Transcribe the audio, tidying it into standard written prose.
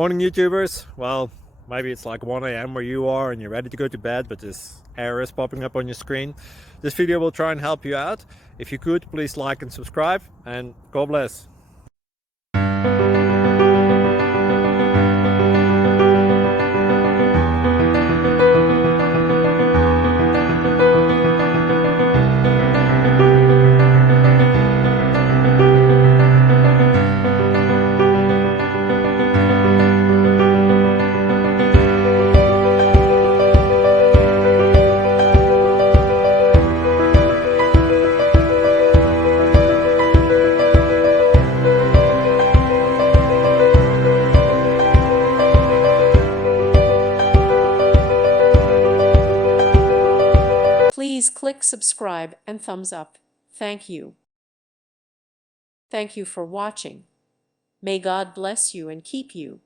Morning, YouTubers. Well, maybe it's like 1 a.m. where you are and you're ready to go to bed, but this error is popping up on your screen. This video will try and help you out. If you could, please like and subscribe, and God bless. Please click subscribe and thumbs up. Thank you. Thank you for watching. May God bless you and keep you.